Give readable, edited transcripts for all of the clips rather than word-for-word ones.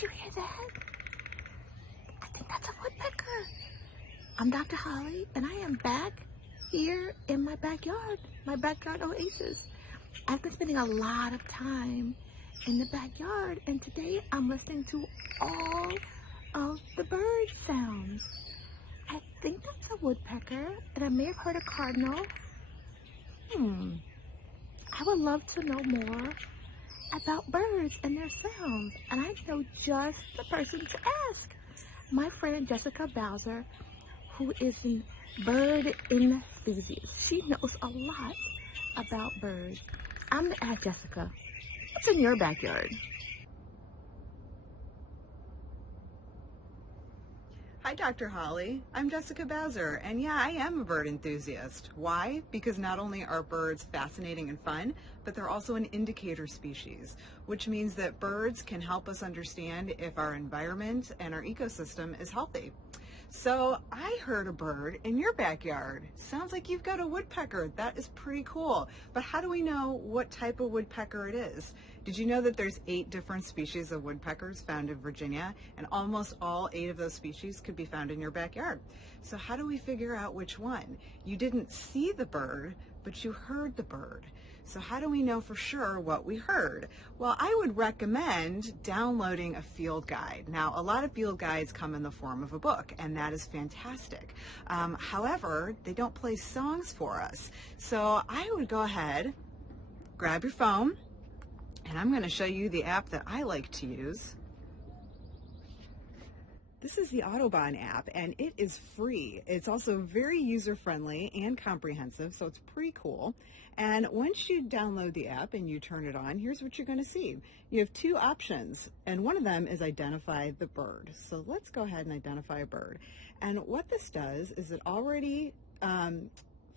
Did you hear that? I think that's a woodpecker. I'm Dr. Holly, and I am back here in my backyard oasis. I've been spending a lot of time in the backyard, and today I'm listening to all of the bird sounds. I think that's a woodpecker, and I may have heard a cardinal. I would love to know more about birds and their sounds, and I know just the person to ask. My friend Jessica Bowser, who is a bird enthusiast. She knows a lot about birds. I'm gonna ask Jessica, what's in your backyard? Hi, Dr. Holly. I'm Jessica Bowser, and yeah, I am a bird enthusiast. Why? Because not only are birds fascinating and fun, but they're also an indicator species, which means that birds can help us understand if our environment and our ecosystem is healthy. So I heard a bird in your backyard. Sounds like you've got a woodpecker. That is pretty cool. But how do we know what type of woodpecker it is? Did you know that there's 8 different species of woodpeckers found in Virginia, and almost all 8 of those species could be found in your backyard? So how do we figure out which one? You didn't see the bird, but you heard the bird. So how do we know for sure what we heard? Well, I would recommend downloading a field guide. Now, a lot of field guides come in the form of a book, and that is fantastic. However, they don't play songs for us. So I would go ahead, grab your phone, and I'm going to show you the app that I like to use. This is the Audubon app, and it is free. It's also very user-friendly and comprehensive, so it's pretty cool. And once you download the app and you turn it on, here's what you're going to see. You have 2 options, and one of them is identify the bird. So let's go ahead and identify a bird. And what this does is it already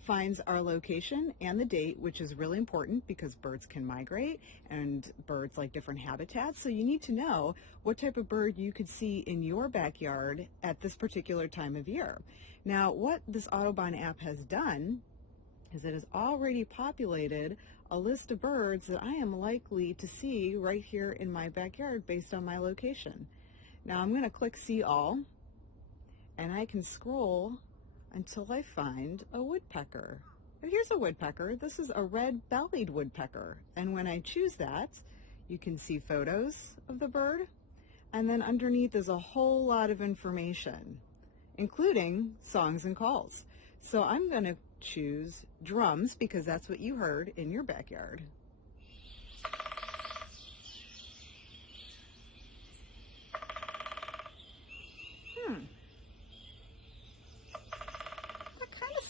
finds our location and the date, which is really important because birds can migrate and birds like different habitats. So you need to know what type of bird you could see in your backyard at this particular time of year. Now, what this Audubon app has done is it has already populated a list of birds that I am likely to see right here in my backyard based on my location. Now I'm going to click see all, and I can scroll until I find a woodpecker. And here's a woodpecker. This is a red-bellied woodpecker. And when I choose that, you can see photos of the bird. And then underneath is a whole lot of information, including songs and calls. So I'm going to choose drums because that's what you heard in your backyard.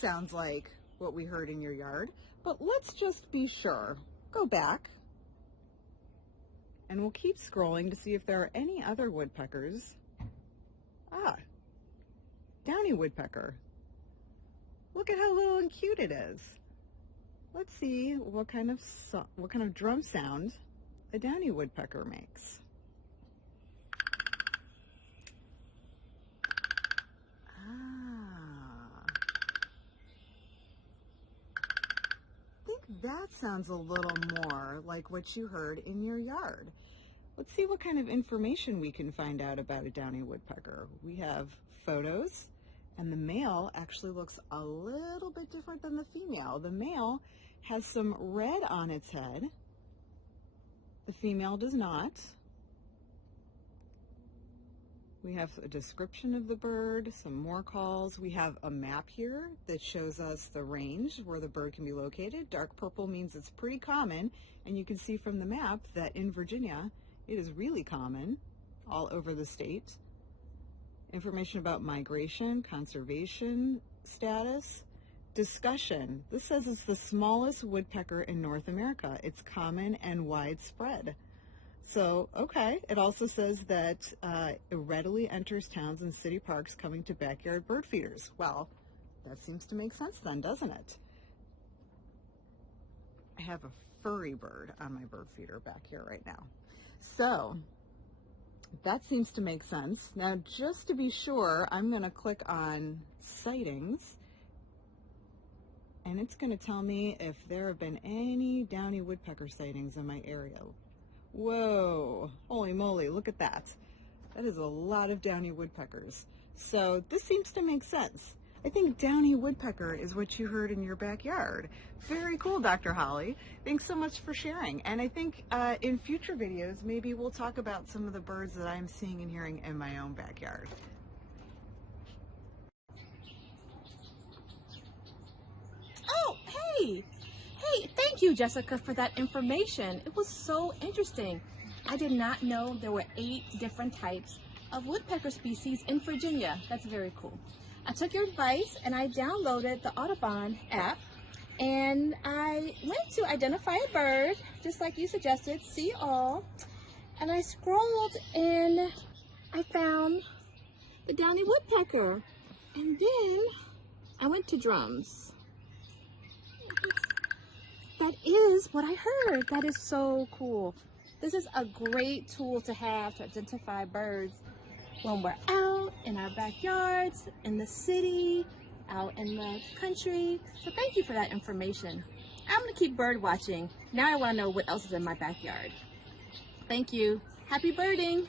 Sounds like what we heard in your yard, but let's just be sure. Go back, and we'll keep scrolling to see if there are any other woodpeckers. Downy woodpecker. Look at how little and cute it is. Let's see what kind of drum sound a downy woodpecker makes. That sounds a little more like what you heard in your yard. Let's see what kind of information we can find out about a downy woodpecker. We have photos, and the male actually looks a little bit different than the female. The male has some red on its head. The female does not. We have a description of the bird, some more calls. We have a map here that shows us the range where the bird can be located. Dark purple means it's pretty common, and you can see from the map that in Virginia, it is really common all over the state. Information about migration, conservation status, discussion. This says it's the smallest woodpecker in North America. It's common and widespread. So, okay, it also says that it readily enters towns and city parks, coming to backyard bird feeders. Well, that seems to make sense then, doesn't it? I have a furry bird on my bird feeder back here right now. So, that seems to make sense. Now, just to be sure, I'm going to click on sightings, and it's going to tell me if there have been any downy woodpecker sightings in my area. Whoa, holy moly, look at that. That is a lot of downy woodpeckers. So this seems to make sense. I think downy woodpecker is what you heard in your backyard. Very cool, Dr. Holly. Thanks so much for sharing. And I think in future videos, maybe we'll talk about some of the birds that I'm seeing and hearing in my own backyard. Oh, hey! Hey, thank you, Jessica, for that information. It was so interesting. I did not know there were 8 different types of woodpecker species in Virginia. That's very cool. I took your advice and I downloaded the Audubon app, and I went to identify a bird, just like you suggested, see all, and I scrolled and I found the downy woodpecker, and then I went to drums. That is what I heard. That is so cool. This is a great tool to have to identify birds when we're out in our backyards, in the city, out in the country. So thank you for that information. I'm gonna keep bird watching. Now I wanna know what else is in my backyard. Thank you. Happy birding.